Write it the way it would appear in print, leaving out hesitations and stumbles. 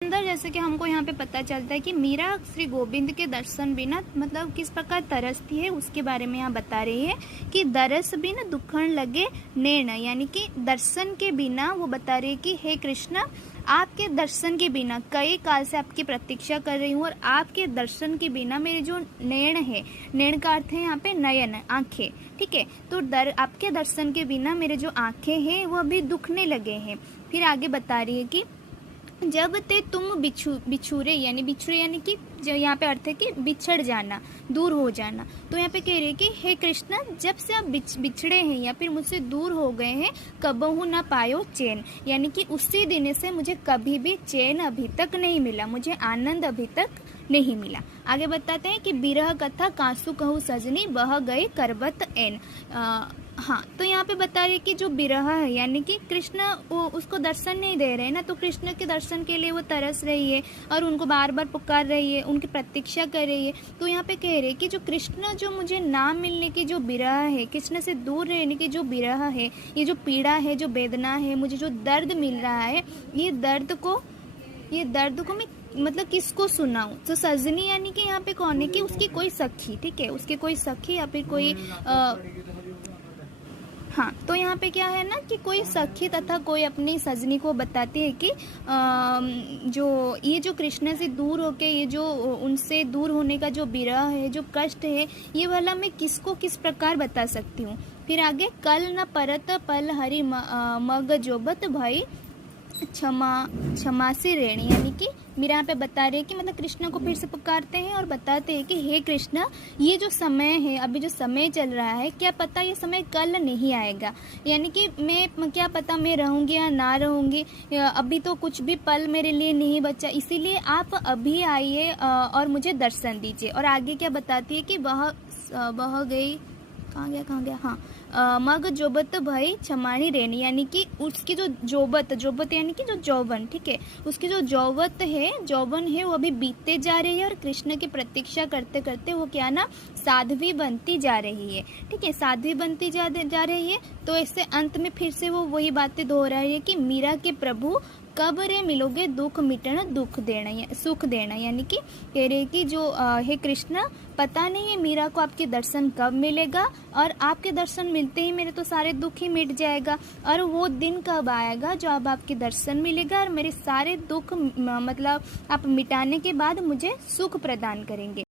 अंदर जैसे कि हमको यहाँ पे पता चलता है कि मीरा श्री गोविंद के दर्शन बिना मतलब किस प्रकार तरसती है, उसके बारे में यहाँ बता रही है कि दरस बिना दुखण लगे नैन, यानी कि दर्शन के बिना वो बता रही है कि हे कृष्ण, आपके दर्शन के बिना कई काल से आपकी प्रतीक्षा कर रही हूँ और आपके दर्शन के बिना मेरे जो नैन है, नैन का अर्थ है यहाँ पे नयन, आंखें, ठीक है। तो आपके दर्शन के बिना मेरे जो आंखें हैं वो अभी दुखने लगे हैं। फिर आगे बता रही है कि जब ते तुम बिछुरे यानी कि जो यहाँ पे अर्थ है कि बिछड़ जाना, दूर हो जाना। तो यहाँ पे कह रही है कि हे कृष्ण, जब से आप बिछड़े हैं या फिर मुझसे दूर हो गए हैं, कबहू ना पायो चैन, यानी कि उसी दिन से मुझे कभी भी चैन अभी तक नहीं मिला, मुझे आनंद अभी तक नहीं मिला। आगे बताते हैं कि बिरह कथा कांसु कहू सजनी, बह गए करबत एन। हाँ, तो यहाँ पे बता रही कि जो बिरह है यानी कि कृष्ण वो उसको दर्शन नहीं दे रहे हैं ना, तो कृष्ण के दर्शन के लिए वो तरस रही है और उनको बार बार पुकार रही है, उनकी प्रतीक्षा कर रही है। तो यहाँ पे कह रहे कि जो कृष्ण, जो मुझे ना मिलने की जो बिरह है, कृष्ण से दूर रहने की जो बिरह है, ये जो पीड़ा है, जो वेदना है, मुझे जो दर्द मिल रहा है, ये दर्द को मैं मतलब किसको सुनाऊं। तो सजनी यानी कि यहाँ पे कौन है कि उसकी कोई सखी, ठीक है, उसकी कोई सखी या फिर कोई हाँ, तो यहाँ पे क्या है ना कि कोई सखी तथा कोई अपनी सजनी को बताती है कि जो कृष्ण से दूर होके ये जो उनसे दूर होने का जो विरह है, जो कष्ट है, ये वाला मैं किसको किस प्रकार बता सकती हूँ। फिर आगे कल न परत पल हरि मग जोबत भाई क्षमा से रेणी, यानी कि मीरा यहाँ पे बता रहे हैं कि मतलब कृष्ण को फिर से पुकारते हैं और बताते हैं कि हे कृष्ण, ये जो समय है, अभी जो समय चल रहा है, क्या पता ये समय कल नहीं आएगा, यानी कि मैं क्या पता मैं रहूँगी या ना रहूँगी, अभी तो कुछ भी पल मेरे लिए नहीं बचा, इसीलिए आप अभी आइए और मुझे दर्शन दीजिए। और आगे क्या बताती है कि बह गई, कहाँ गया, हाँ, मग जोबत भाई क्षमाणी रेनी, यानी कि उसकी जो जोबत यानी कि जो जौवन, ठीक है, उसकी जो जौवन है वो अभी बीतते जा रही है और कृष्ण की प्रतीक्षा करते करते वो क्या ना साध्वी बनती जा रही है, ठीक है, साध्वी बनती जा रही है। तो इससे अंत में फिर से वो वही बातें दोहरा रही है कि मीरा के प्रभु कब रे मिलोगे दुख मिटना सुख देना, यानी कि कह रहे कि जो हे कृष्ण, पता नहीं है मीरा को आपके दर्शन कब मिलेगा और आपके दर्शन मिलते ही मेरे तो सारे दुख ही मिट जाएगा, और वो दिन कब आएगा जो अब आपके दर्शन मिलेगा और मेरे सारे दुख मतलब आप मिटाने के बाद मुझे सुख प्रदान करेंगे।